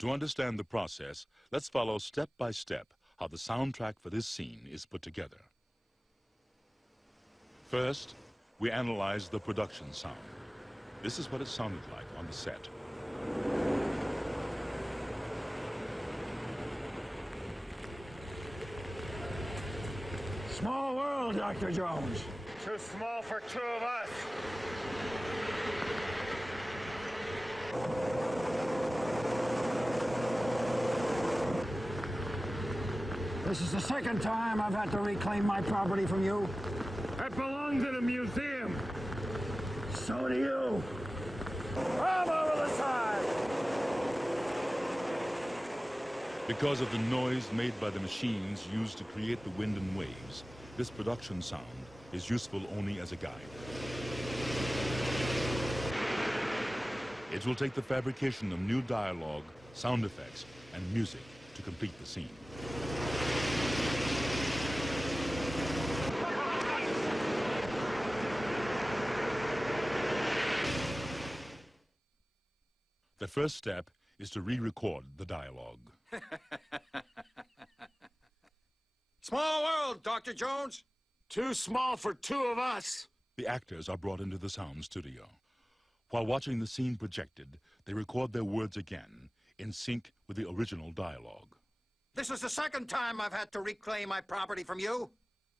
To understand the process, let's follow step by step how the soundtrack for this scene is put together. First, we analyze the production sound. This is what it sounded like on the set. Small world, Dr. Jones. Too small for two of us. This is the second time I've had to reclaim my property from you. That belongs in a museum. So do you. Come over the side. Because of the noise made by the machines used to create the wind and waves, this production sound is useful only as a guide. It will take the fabrication of new dialogue, sound effects, and music to complete the scene. The first step is to re-record the dialogue. Small world, Dr. Jones. Too small for two of us. The actors are brought into the sound studio. While watching the scene projected, they record their words again, in sync with the original dialogue. This is the second time I've had to reclaim my property from you.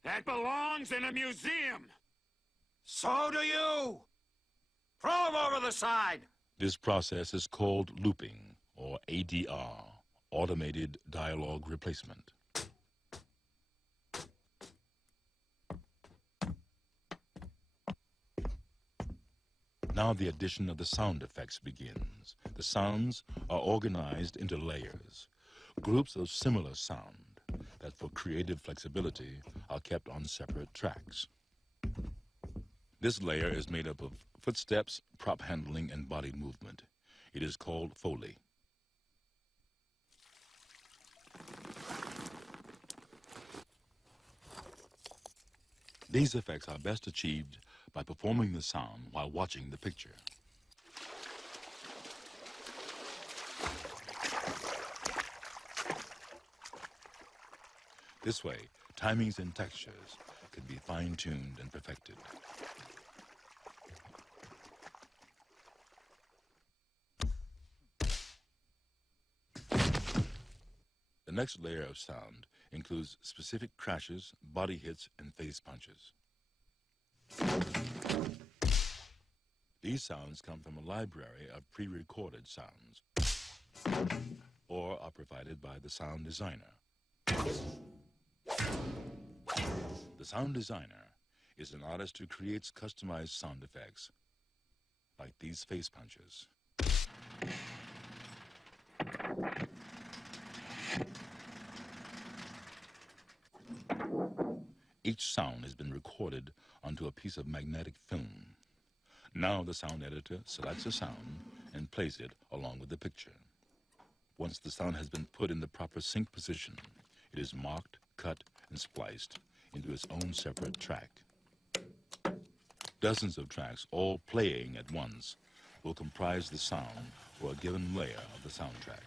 That belongs in a museum. So do you. Throw him over the side. This process is called looping, or ADR, Automated Dialogue Replacement. Now the addition of the sound effects begins. The sounds are organized into layers, groups of similar sound that for creative flexibility are kept on separate tracks. This layer is made up of footsteps, prop handling, and body movement. It is called Foley. These effects are best achieved by performing the sound while watching the picture. This way, timings and textures can be fine-tuned and perfected. The next layer of sound includes specific crashes, body hits, and face punches. These sounds come from a library of pre-recorded sounds or are provided by the sound designer. The sound designer is an artist who creates customized sound effects, like these face punches. Each sound has been recorded onto a piece of magnetic film. Now the sound editor selects a sound and plays it along with the picture. Once the sound has been put in the proper sync position, it is marked, cut, and spliced into its own separate track. Dozens of tracks, all playing at once, will comprise the sound for a given layer of the soundtrack.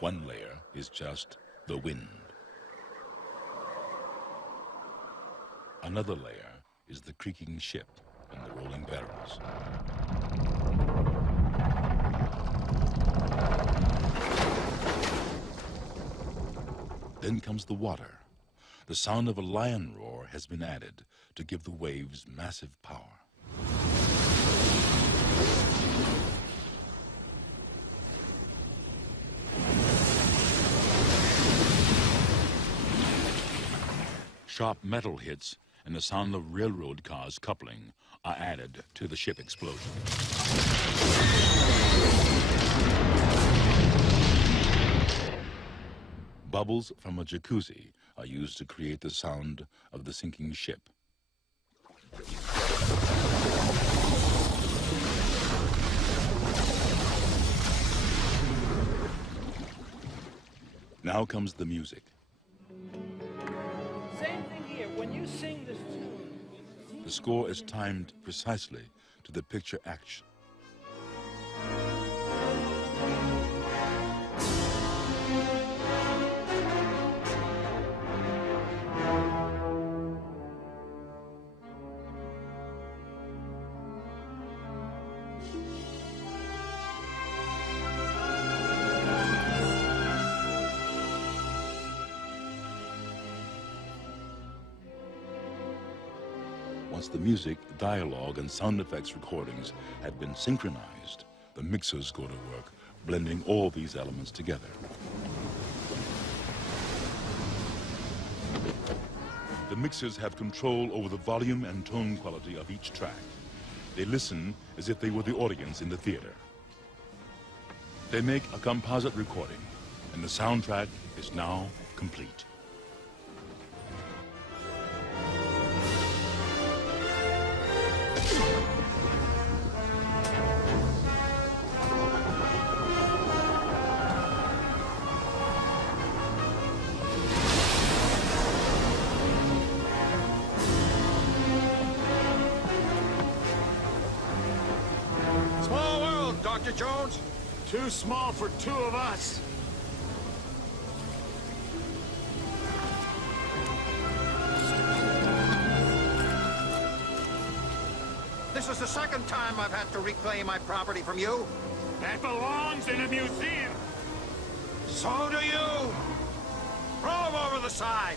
One layer is just the wind. Another layer is the creaking ship and the rolling barrels. Then comes the water. The sound of a lion roar has been added to give the waves massive power. Sharp metal hits and the sound of railroad cars coupling are added to the ship explosion. Bubbles from a jacuzzi are used to create the sound of the sinking ship. Now comes the music. Same thing here. When you sing this tune, The score is timed precisely to the picture action. Once the music, dialogue, and sound effects recordings have been synchronized, the mixers go to work, blending all these elements together. The mixers have control over the volume and tone quality of each track. They listen as if they were the audience in the theater. They make a composite recording, and the soundtrack is now complete. Small world, Dr. Jones. Too small for two of us. This is the second time I've had to reclaim my property from you. That belongs in a museum. So do you. Throw him over the side.